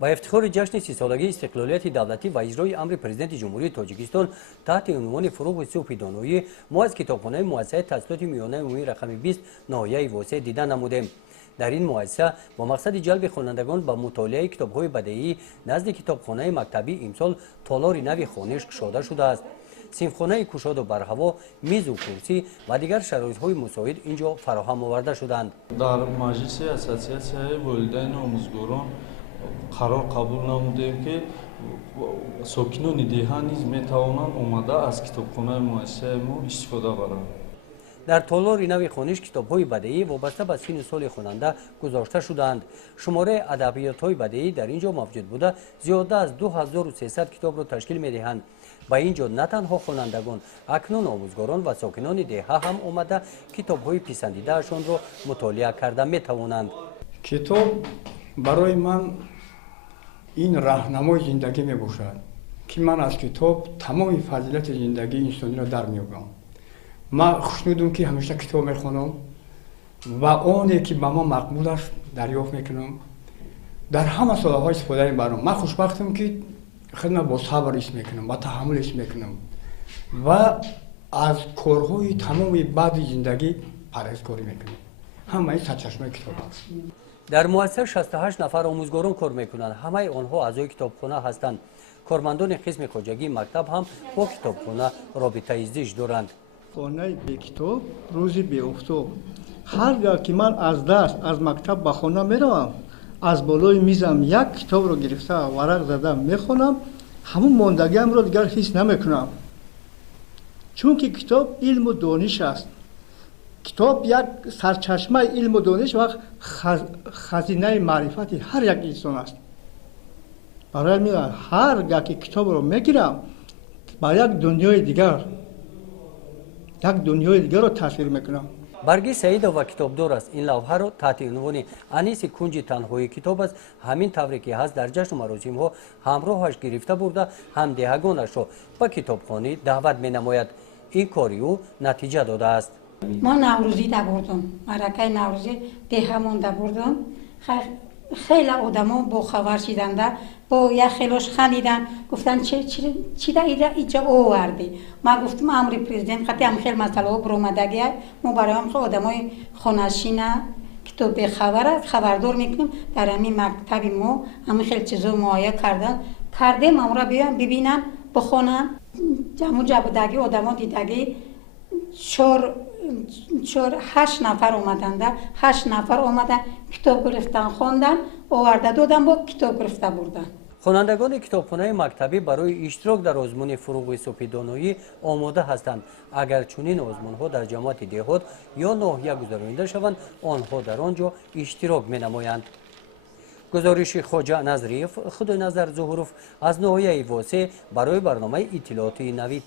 با افتخار جشن 30 سالگی استقلالیت دولتی و اجرای امر پرزیدنت جمهوری تاجیکستان تحت عنوان فروغ صبح دانایی ما از کتابخانه مؤسسه تحصیلات میانه عمومی رقم 20 ناحیه واسع دیدن نمودیم. در این مؤسسه با مقصد جلب خوانندگان به مطالعه کتاب‌های بدیعی نزد کتابخانه مکتبی امسال تالار نوی خوانش گشاده شده است. صنفخانه کشاد و برهوا، میز و کرسی و دیگر شرایط‌های مساعد اینجا فراهم آورده شدند. در مجلس اساسیاسیای والدین و آموزگاران قرار قبول نمودیم که ساکنان دهه نیز میتوانند آمده از کتابخانه مؤسسه ما استفاده برند. در تالار نوی خوانش کتاب‌های بدیعی وابسته به سن و سال خواننده گذاشته شدند. شماره ادبیات‌های بدیعی در اینجا موجود بوده زیاده از 2300 کتاب را تشکیل می‌دهند. با اینجا نه تنها خوانندگان، اکنون آموزگاران و ساکنان دهه هم آمده کتاب‌های پسندیده‌شان را مطالعه کرده می‌توانند. کتاب برای من این راهنمای زندگی میباشد که من از کتاب تمام فضیلت زندگی انسانی را در میابم. من خوشنودم که همیشه کتاب میخونم و آنی که به من مقبول است دریافت میکنم. در همه سالهای استفاده میبرم. من خوشبختم که خدمت با صبر ایش میکنم و تحمل ایش میکنم و از کارهای تمام بعد زندگی پرهیزکاری میکنم. همه این سرچشمه کتاب است. در مؤسسه 68 نفر آموزگاران کار میکنند. همه آنها اعضای کتابخانه هستند. کارمندان قسم خواجگی مکتب هم با کتابخانه رابطه ازدیج دارند. خانه بی کتاب روزی بی افتاب. هر گاه که من از درس از مکتب به خانه میروم از بالای میزم یک کتاب رو گرفته ورق زده میخونم، همون ماندگیم رو دیگر حس نمیکنم، چون که کتاب علم و دانش است. کتاب یک سرچشمه علم و دانش و خزینه معرفت هر یک انسان است. برای میگم هر گاه که کتاب رو میگیرم با یک دنیای دیگر رو تصویر میکنم. برگی سعید و کتابدار است. این لوحه را تحت عنوان انیس کنج تنهایی کتاب است همین طوری که هست در جشن و مراسم ها همراهش گرفته برده هم دهگانش را به کتابخانه دعوت می نماید. این کاری او نتیجه داده است. ما نوروزی دا بردم، مرکه نوروزی دهمون دا بردم. خیلی آدما با خبر شدند، با یک خیلیش خندیدن، گفتن چی دا اینجا آوردی؟ ما گفتم امر پرزیدنت خاطر هم خیلی مسئله برآمدگی ما برای هم آدمای خونشین کتاب خبردار میکنیم. در همین مکتب ما همین خیلی چیزا معاینه کردیم امر بیان ببینن بخونن. جمع بودگی آدما دیدگی 8 نفر آمدند. 8 نفر آمدن کتاب گرفتن خواندن آورده دادن با کتاب گرفته بردن. خوانندگان کتابخانه مکتبی برای اشتراک در آزمون فروغ صبح دانایی آماده هستند. اگر چنین آزمون‌ها در جامعه دهات یا ناحیه گذرانده شوند آنها در آنجا اشتراک می‌نمایند. گزارش خواجه نظریف خدای نظر ظهوروف از ناحیه واسع برای برنامه اطلاعاتی نوید.